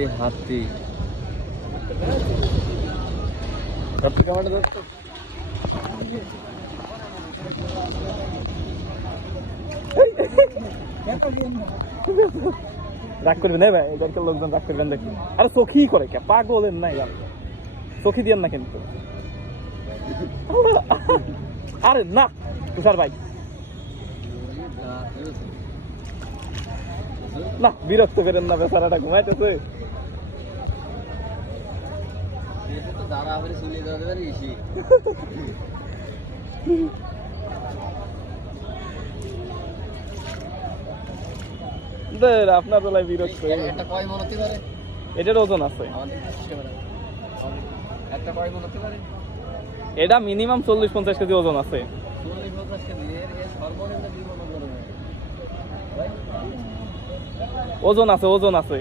এই হাতি হাতি কামাটা ধরতো রাগ করবেন না ভাই, এখানকার লোকজন রাগ করবেন দেখি। আরে চোখি করে কে পাগলের নাই, চোখি দিয়েন না কিন্তু। আরে না তুষার ভাই না, বিরক্ত করেন না, বেচারাটা ঘুমাইতেছে। আপনার বেলায় বিরক্ত, এটার ওজন আছে, এটা মিনিমাম 40-50 কেজি ওজন আছে। ওজন আছে, ওজন আছে।